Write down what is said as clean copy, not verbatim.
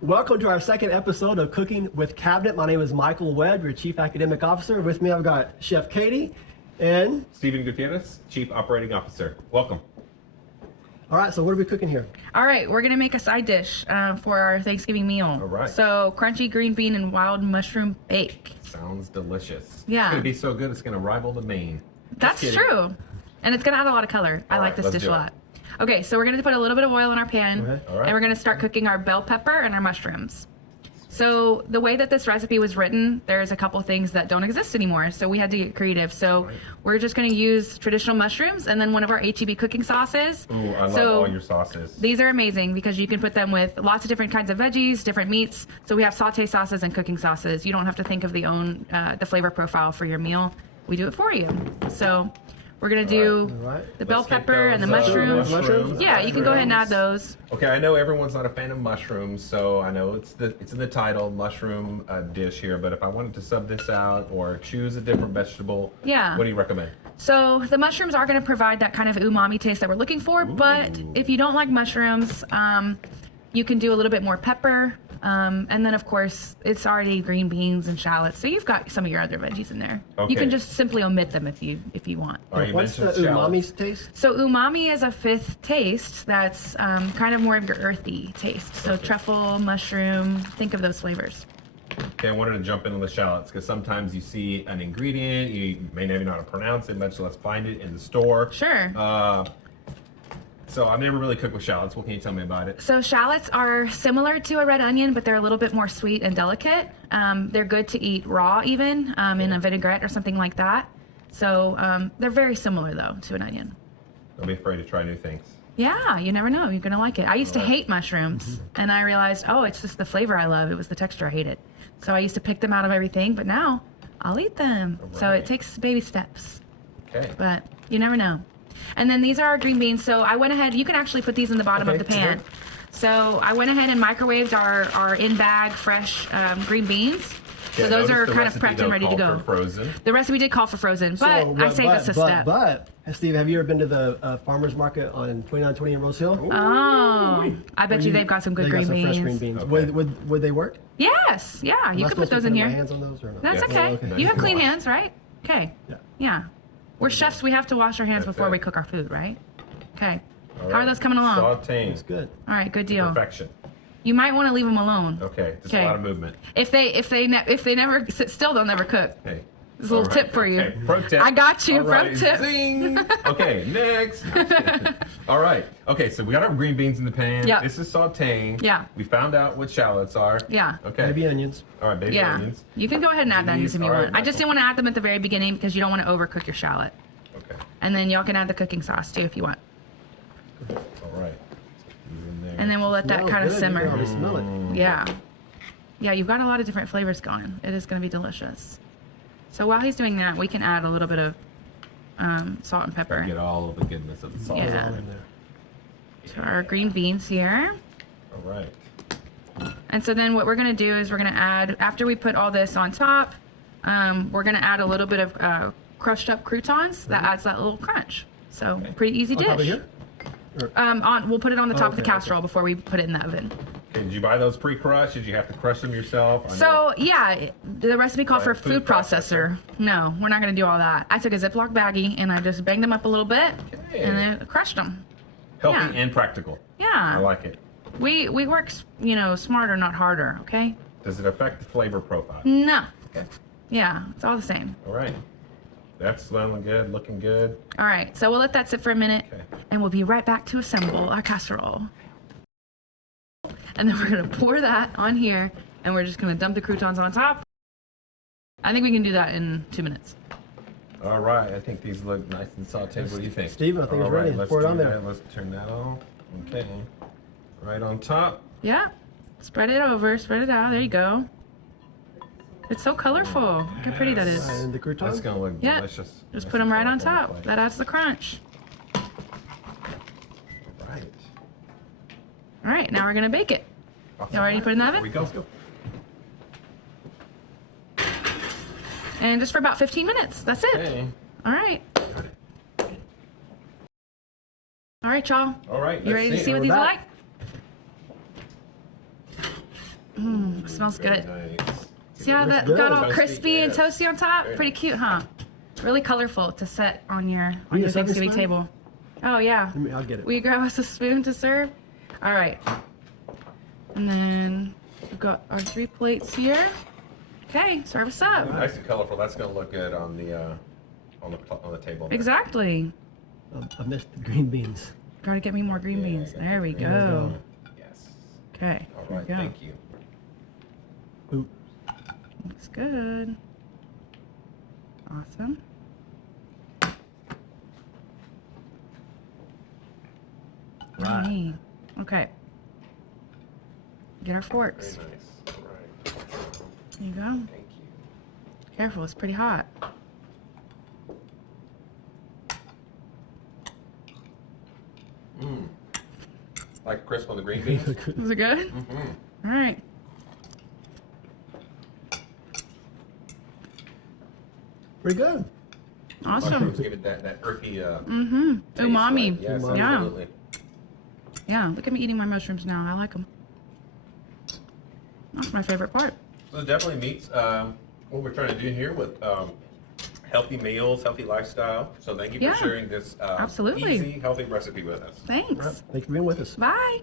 Welcome to our second episode of Cooking with Cabinet. My name is Michael Webb, your Chief Academic Officer. With me, I've got Chef Katie and Stephen Gutierrez, Chief Operating Officer. Welcome. All right, so what are we cooking here? All right, we're gonna make a side dish for our Thanksgiving meal. All right. So crunchy green bean and wild mushroom bake. Sounds delicious. Yeah. It's gonna be so good, it's gonna rival the main. That's true. And it's gonna add a lot of color. I like this dish a lot. Okay, so we're gonna put a little bit of oil in our pan, Okay. All right. and we're gonna start cooking our bell pepper and our mushrooms. So the way that this recipe was written, there's a couple things that don't exist anymore, so we had to get creative. So we're just gonna use traditional mushrooms and then one of our HEB cooking sauces. Ooh, I love all your sauces. These are amazing because you can put them with lots of different kinds of veggies, different meats. So we have saute sauces and cooking sauces. You don't have to think of the flavor profile for your meal. We do it for you. So we're gonna do the bell pepper and the mushrooms. Yeah, you can go ahead and add those. Okay, I know everyone's not a fan of mushrooms, so I know it's in the title, mushroom dish here, but if I wanted to sub this out or choose a different vegetable, what do you recommend? So the mushrooms are gonna provide that kind of umami taste that we're looking for, but if you don't like mushrooms, you can do a little bit more pepper. And then of course it's already green beans and shallots, so you've got some of your other veggies in there. Okay. You can just simply omit them if you want. What's the umami taste? So umami is a fifth taste that's kind of more of your earthy taste. So truffle, mushroom, think of those flavors. Okay, I wanted to jump in on the shallots because sometimes you see an ingredient, you may not know how to pronounce it, much less find it in the store. Sure. So I've never really cooked with shallots. What can you tell me about it? So shallots are similar to a red onion, but they're a little bit more sweet and delicate. They're good to eat raw even, in a vinaigrette or something like that. So they're very similar though to an onion. Don't be afraid to try new things. Yeah, you never know. You're gonna like it. I used to hate mushrooms, and I realized, oh, it's just the flavor I love. It was the texture I hated. So I used to pick them out of everything, but now I'll eat them. So it takes baby steps. Okay. But you never know. And then these are our green beans. So I went ahead, you can actually put these in the bottom of the pan. So I went ahead and microwaved our in-bag fresh green beans. So those are kind of prepped and ready to go. Frozen. The recipe did call for frozen, but I say that's a step. But, Steve, have you ever been to the farmer's market on 2920 in Rose Hill? Oh, I bet you they've got some good green beans. Fresh green beans. Okay. Would they work? Yes, yeah, you can put those in here. My hands on those or not? That's Yes. okay. Oh, okay. You have clean hands, right? Okay. Yeah. Yeah. We're chefs. We have to wash our hands That's before it. we cook our food, right? Okay. All How are those coming along? Sauteing. It's good. All right, good deal. Perfection. You might want to leave them alone. Okay, just a lot of movement. If they never sit still, they'll never cook. Okay. This is a little tip for you. Okay. Pro tip. I got you. All right. Pro tip. Zing. Okay, next. All right. Okay, so we got our green beans in the pan. Yeah. This is sauteing. Yeah. We found out what shallots are. Yeah. Okay. Baby onions. All right, baby Yeah. onions. You can go ahead and add the onions if you All right, want. I just Michael. didn't want to add them at the very beginning because you don't want to overcook your shallot. Okay. And then y'all can add the cooking sauce too if you want. All right. In there. And then we'll let that Smells kind of good. You can simmer. already smell it. Yeah. Yeah, you've got a lot of different flavors going. It is going to be delicious. So while he's doing that, we can add a little bit of salt and pepper. Get all of the goodness of the sauce. Yeah. All in there. So our green beans here. All right. And so then what we're going to do is we're going to add, after we put all this on top, we're going to add a little bit of crushed up croutons. That adds that little crunch. So pretty easy On top of dish. here? We'll put it on the top of the okay, casserole before we put it in the oven. Okay, did you buy those pre-crushed? Did you have to crush them yourself? I know- So yeah, the recipe called for a food processor. processor. No, we're not going to do all that. I took a Ziploc baggie and I just banged them up a little bit Okay. and then crushed them. Healthy yeah. and practical. I Yeah, like it. we work smarter, not harder. Okay? Does it affect the flavor profile? No. Okay. Yeah, it's all the same. All right. That's smelling good, looking good. All right, so we'll let that sit for a minute, Okay. and we'll be right back to assemble our casserole. And then we're gonna pour that on here, and we're just gonna dump the croutons on top. I think we can do that in 2 minutes. All right. I think these look nice and sauteed. What do you think? Steven, I think it's All right, ready. let's Pour it do on there. that. Let's turn that on. Okay. Right on top. Yeah, spread it over, spread it out. There you go. It's so colorful. Look how pretty that is. And the That's croutons? gonna look Yeah, delicious. just Nice put them and right on colorful top. plate. That adds the crunch. Right. All right, now we're gonna bake it. Awesome. You already put it in the oven? Here we go. Let's go. And just for about 15 minutes. That's it. Okay. All right. All right, y'all. All right. You ready to see what We're these are back. like? It smells Very good. nice. See how that good. got all Toasty, crispy and yes. toasty on top? Very Pretty nice. cute, huh? Really colorful to set on your need a serving Thanksgiving spoon? table. Oh yeah. I'll get it. Will you grab us a spoon to serve? All right. And then we've got our 3 plates here. Okay, serve us up. Nice and colorful. That's gonna look good on the table. There. Exactly. I missed the green beans. Gotta get me more green Yeah, beans. I got There we the green go. Yes. Okay. All There right. we go. Thank you. Ooh. Looks good. Awesome. Right. Yummy. Okay. Get our Very forks. nice. All right. There you go. Thank you. Careful, it's pretty hot. Like crisp on the green beans. Is it good? All right. Pretty good. Awesome. Mushrooms give it that earthy. Mm-hmm. taste, Umami. right? Yes, Umami. Yeah. absolutely. Yeah, look at me eating my mushrooms now. I like them. That's my favorite part. So it definitely meets what we're trying to do here with healthy meals, healthy lifestyle. So thank you Yeah. for sharing this Absolutely. easy, healthy recipe with us. Thanks. Thanks for being with us. Bye.